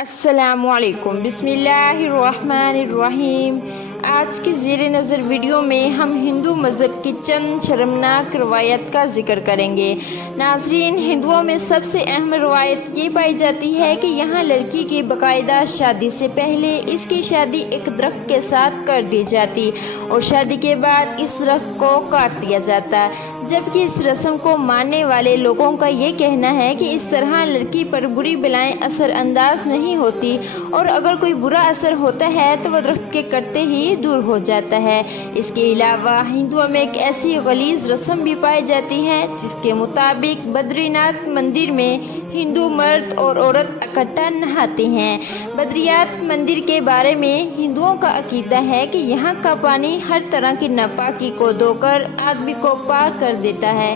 السلام علیکم، بسم اللہ الرحمن الرحیم۔ آج کی زیر نظر ویڈیو میں ہم ہندو مذہب کی چند شرمناک روایت کا ذکر کریں گے۔ ناظرین، ہندوؤں میں سب سے اہم روایت یہ پائی جاتی ہے کہ یہاں لڑکی کی باقاعدہ شادی سے پہلے اس کی شادی ایک درخت کے ساتھ کر دی جاتی اور شادی کے بعد اس درخت کو کاٹ دیا جاتا، جبکہ اس رسم کو ماننے والے لوگوں کا یہ کہنا ہے کہ اس طرح لڑکی پر بری بلائیں اثر انداز نہیں ہوتی اور اگر کوئی برا اثر ہوتا ہے تو وہ درخت کے کٹتے ہی دور ہو جاتا ہے۔ اس کے علاوہ ہندوؤں میں ایک ایسی غلیظ رسم بھی پائی جاتی ہے جس کے مطابق بدری ناتھ مندر میں ہندو مرد اور عورت اکٹھا نہاتے ہیں۔ بدریات مندر کے بارے میں ہندوؤں کا عقیدہ ہے کہ یہاں کا پانی ہر طرح کی ناپاکی کو دھو کر آدمی کو پاک کر دیتا ہے،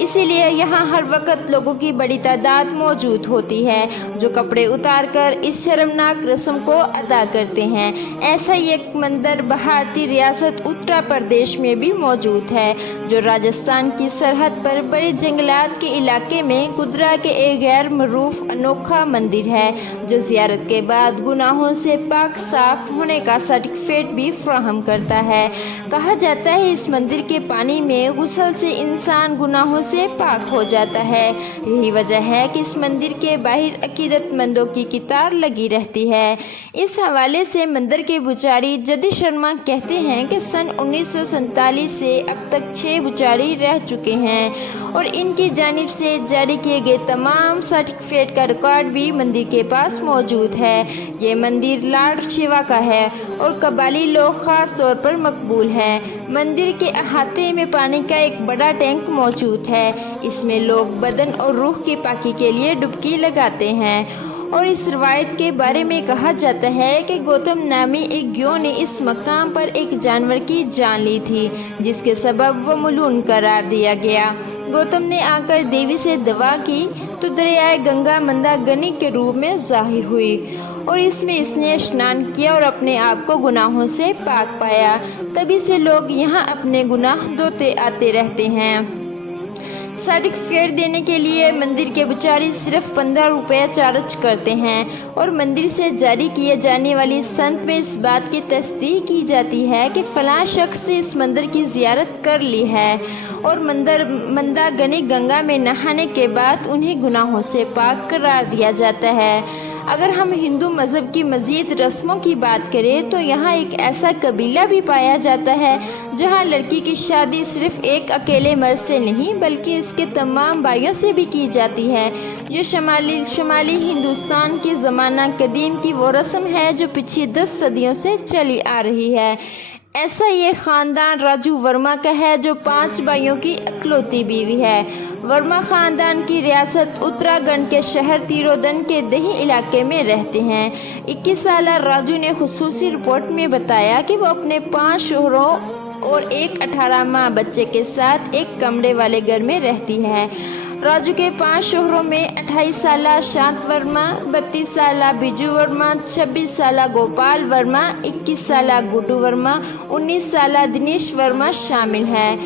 اسی لیے یہاں ہر وقت لوگوں کی بڑی تعداد موجود ہوتی ہے جو کپڑے اتار کر اس شرمناک رسم کو ادا کرتے ہیں۔ ایسا ہی ایک مندر بھارتی ریاست اتر پردیش میں بھی موجود ہے جو راجستھان کی سرحد پر بڑے جنگلات کے علاقے میں گودرا کے ایک غیر معروف انوکھا مندر ہے جو زیارت کے بعد گناہوں سے پاک صاف ہونے کا سرٹیفکیٹ بھی فراہم کرتا ہے۔ کہا جاتا ہے اس مندر کے پانی میں غسل سے انسان گناہوں سے پاک ہو جاتا ہے۔ یہی وجہ ہے کہ اس مندر کے باہر عقیدت مندوں کی قطار لگی رہتی ہے۔ اس حوالے سے مندر کے پجاری جدی شرما کہتے ہیں کہ سن 1947 سے اب تک 6 پجاری رہ چکے ہیں اور ان کی جانب سے جاری کیے گئے تمام سرٹیفکیٹ کا ریکارڈ بھی مندر کے پاس موجود ہے۔ یہ مندر لارڈ شیوا کا ہے اور قبائلی لوگ خاص طور پر مقبول ہیں۔ مندر کے احاطے میں پانی کا ایک بڑا ٹینک موجود ہے، اس میں لوگ بدن اور روح کی پاکی کے لیے ڈبکی لگاتے ہیں۔ اور اس روایت کے بارے میں کہا جاتا ہے کہ گوتم نامی ایک گیو نے اس مقام پر ایک جانور کی جان لی تھی جس کے سبب وہ ملعون قرار دیا گیا۔ گوتم نے آ کر دیوی سے دعا کی تو دریائے گنگا منداگنی کے روپ میں ظاہر ہوئی اور اس میں اس نے اسنان کیا اور اپنے آپ کو گناہوں سے پاک پایا۔ تبھی سے لوگ یہاں اپنے گناہ دھوتے آتے رہتے ہیں۔ سرٹیفکیٹ دینے کے لیے مندر کے پجاری صرف 15 روپے چارج کرتے ہیں اور مندر سے جاری کیے جانے والی سند میں اس بات کی تصدیق کی جاتی ہے کہ فلاں شخص نے اس مندر کی زیارت کر لی ہے اور منداگنی گنگا میں نہانے کے بعد انہیں گناہوں سے پاک قرار دیا جاتا ہے۔ اگر ہم ہندو مذہب کی مزید رسموں کی بات کریں تو یہاں ایک ایسا قبیلہ بھی پایا جاتا ہے جہاں لڑکی کی شادی صرف ایک اکیلے مرد سے نہیں بلکہ اس کے تمام بھائیوں سے بھی کی جاتی ہے، جو شمالی ہندوستان کے زمانہ قدیم کی وہ رسم ہے جو پچھلی 10 صدیوں سے چلی آ رہی ہے۔ ایسا یہ خاندان راجو ورما کا ہے جو 5 بھائیوں کی اکلوتی بیوی ہے۔ ورما خاندان کی ریاست اتراکھنڈ کے شہر تیرودن کے دیہی علاقے میں رہتے ہیں۔ 21 سالہ راجو نے خصوصی رپورٹ میں بتایا کہ وہ اپنے 5 شوہروں اور ایک 18 ماہ بچے کے ساتھ ایک کمرے والے گھر میں رہتی ہے۔ راجو کے 5 شوہروں میں 28 سالہ شانت ورما، 32 سالہ بیجو ورما، 26 سالہ گوپال ورما، 21 سالہ گڈو ورما، 19 سالہ دنیش ورما شامل ہیں۔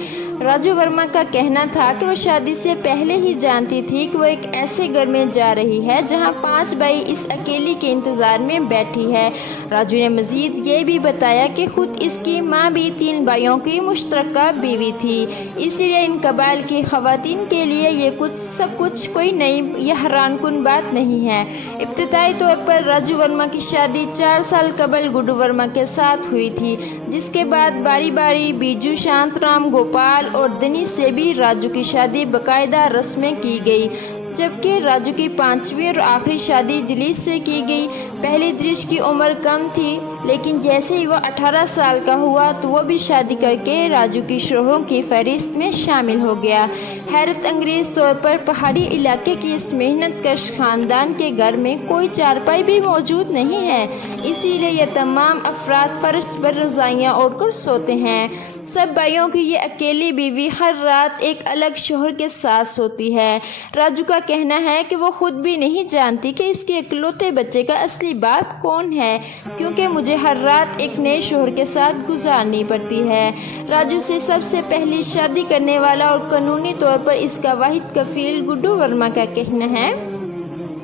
راجو ورما کا کہنا تھا کہ وہ شادی سے پہلے ہی جانتی تھی کہ وہ ایک ایسے گھر میں جا رہی ہے جہاں 5 بھائی اس اکیلی کے انتظار میں بیٹھی ہے۔ راجو نے مزید یہ بھی بتایا کہ خود اس کی ماں بھی 3 بھائیوں کی مشترکہ بیوی تھی، اس لیے ان قبائل کی خواتین کے لیے یہ سب کچھ کوئی نئی یا حیران کن بات نہیں ہے۔ ابتدائی طور پر راجو ورما کی شادی 4 سال قبل گڈو ورما کے ساتھ ہوئی تھی، جس کے بعد باری باری بیجو، شانت رام، گوپال اور دنیش سے بھی راجو کی شادی باقاعدہ رسمیں کی گئی، جبکہ راجو کی 5ویں اور آخری شادی دلیش سے کی گئی۔ پہلے دلیش کی عمر کم تھی لیکن جیسے ہی وہ 18 سال کا ہوا تو وہ بھی شادی کر کے راجو کی شوہروں کی فہرست میں شامل ہو گیا۔ حیرت انگیز طور پر پہاڑی علاقے کی اس محنت کش خاندان کے گھر میں کوئی چارپائی بھی موجود نہیں ہے، اسی لیے یہ تمام افراد فرش پر رضائیاں اوڑھ کر سوتے ہیں۔ سب بھائیوں کی یہ اکیلی بیوی ہر رات ایک الگ شوہر کے ساتھ سوتی ہے۔ راجو کا کہنا ہے کہ وہ خود بھی نہیں جانتی کہ اس کے اکلوتے بچے کا اصلی باپ کون ہے، کیونکہ مجھے ہر رات ایک نئے شوہر کے ساتھ گزارنی پڑتی ہے۔ راجو سے سب سے پہلی شادی کرنے والا اور قانونی طور پر اس کا واحد کفیل گڈو ورما کا کہنا ہے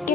کہ